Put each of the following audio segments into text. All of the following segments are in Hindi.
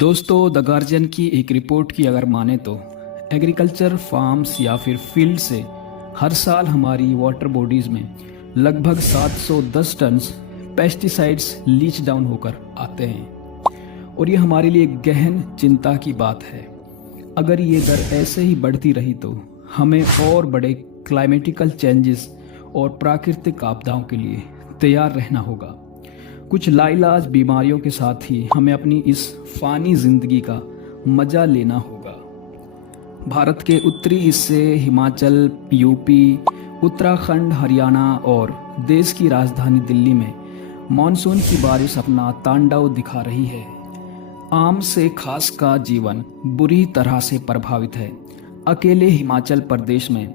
दोस्तों, द गार्जियन की एक रिपोर्ट की अगर माने तो एग्रीकल्चर फार्म्स या फिर फील्ड से हर साल हमारी वाटर बॉडीज में लगभग 710 टन पेस्टिसाइड्स लीच डाउन होकर आते हैं और ये हमारे लिए एक गहन चिंता की बात है। अगर ये दर ऐसे ही बढ़ती रही तो हमें और बड़े क्लाइमेटिकल चेंजेस और प्राकृतिक आपदाओं के लिए तैयार रहना होगा। कुछ लाइलाज बीमारियों के साथ ही हमें अपनी इस फानी जिंदगी का मजा लेना होगा। भारत के उत्तरी हिस्से हिमाचल, यूपी, उत्तराखंड, हरियाणा और देश की राजधानी दिल्ली में मानसून की बारिश अपना तांडव दिखा रही है। आम से खास का जीवन बुरी तरह से प्रभावित है। अकेले हिमाचल प्रदेश में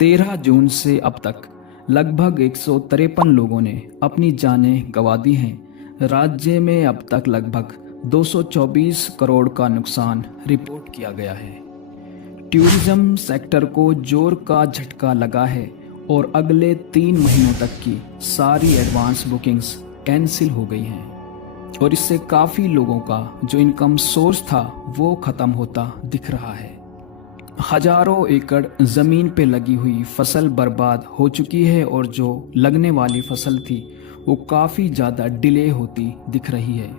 13 जून से अब तक लगभग 153 लोगों ने अपनी जानें गंवा दी हैं। राज्य में अब तक लगभग 224 करोड़ का नुकसान रिपोर्ट किया गया है। टूरिज्म सेक्टर को जोर का झटका लगा है और अगले 3 महीनों तक की सारी एडवांस बुकिंग्स कैंसिल हो गई हैं और इससे काफ़ी लोगों का जो इनकम सोर्स था वो ख़त्म होता दिख रहा है। हजारों एकड़ ज़मीन पे लगी हुई फसल बर्बाद हो चुकी है और जो लगने वाली फसल थी वो काफ़ी ज़्यादा डिले होती दिख रही है।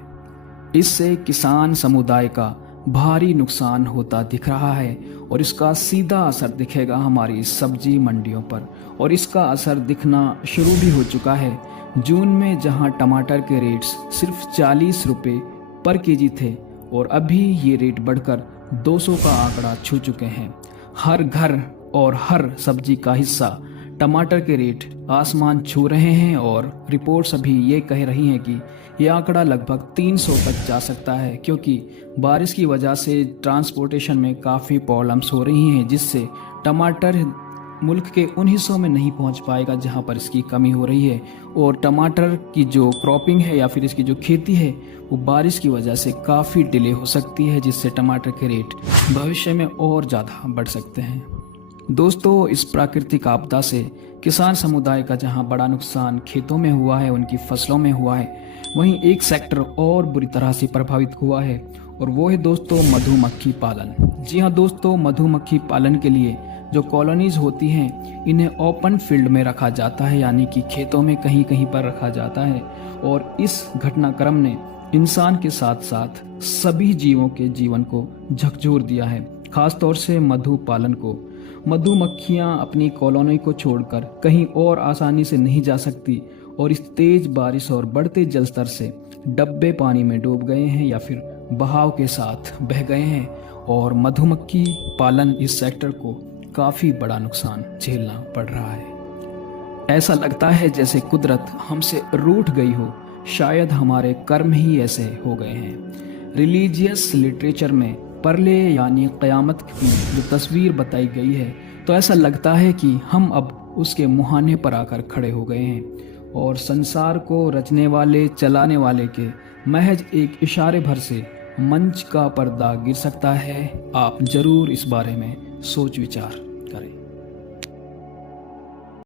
इससे किसान समुदाय का भारी नुकसान होता दिख रहा है और इसका सीधा असर दिखेगा हमारी सब्जी मंडियों पर और इसका असर दिखना शुरू भी हो चुका है। जून में जहां टमाटर के रेट्स सिर्फ 40 रुपये पर केजी थे और अभी ये रेट बढ़कर 200 का आंकड़ा छू चुके हैं। हर घर और हर सब्जी का हिस्सा टमाटर के रेट आसमान छू रहे हैं और रिपोर्ट्स अभी ये कह रही हैं कि ये आंकड़ा लगभग 300 तक जा सकता है, क्योंकि बारिश की वजह से ट्रांसपोर्टेशन में काफ़ी प्रॉब्लम्स हो रही हैं, जिससे टमाटर मुल्क के उन हिस्सों में नहीं पहुंच पाएगा जहां पर इसकी कमी हो रही है और टमाटर की जो क्रॉपिंग है या फिर इसकी जो खेती है वो बारिश की वजह से काफ़ी डिले हो सकती है, जिससे टमाटर के रेट भविष्य में और ज़्यादा बढ़ सकते हैं। दोस्तों, इस प्राकृतिक आपदा से किसान समुदाय का जहां बड़ा नुकसान खेतों में हुआ है, उनकी फसलों में हुआ है, वहीं एक सेक्टर और बुरी तरह से प्रभावित हुआ है और वो है दोस्तों मधुमक्खी पालन। जी हाँ दोस्तों, मधुमक्खी पालन के लिए जो कॉलोनीज होती हैं इन्हें ओपन फील्ड में रखा जाता है, यानी कि खेतों में कहीं कहीं पर रखा जाता है और इस घटनाक्रम ने इंसान के साथ साथ सभी जीवों के जीवन को झकझोर दिया है, खासतौर से मधु पालन को। मधुमक्खियां अपनी कॉलोनी को छोड़कर कहीं और आसानी से नहीं जा सकती और इस तेज बारिश और बढ़ते जल स्तर से डब्बे पानी में डूब गए हैं या फिर बहाव के साथ बह गए हैं और मधुमक्खी पालन इस सेक्टर को काफ़ी बड़ा नुकसान झेलना पड़ रहा है। ऐसा लगता है जैसे कुदरत हमसे रूठ गई हो, शायद हमारे कर्म ही ऐसे हो गए हैं। रिलीजियस लिटरेचर में परले यानी क़यामत की जो तस्वीर बताई गई है तो ऐसा लगता है कि हम अब उसके मुहाने पर आकर खड़े हो गए हैं और संसार को रचने वाले चलाने वाले के महज एक इशारे भर से मंच का पर्दा गिर सकता है। आप जरूर इस बारे में सोच विचार करें।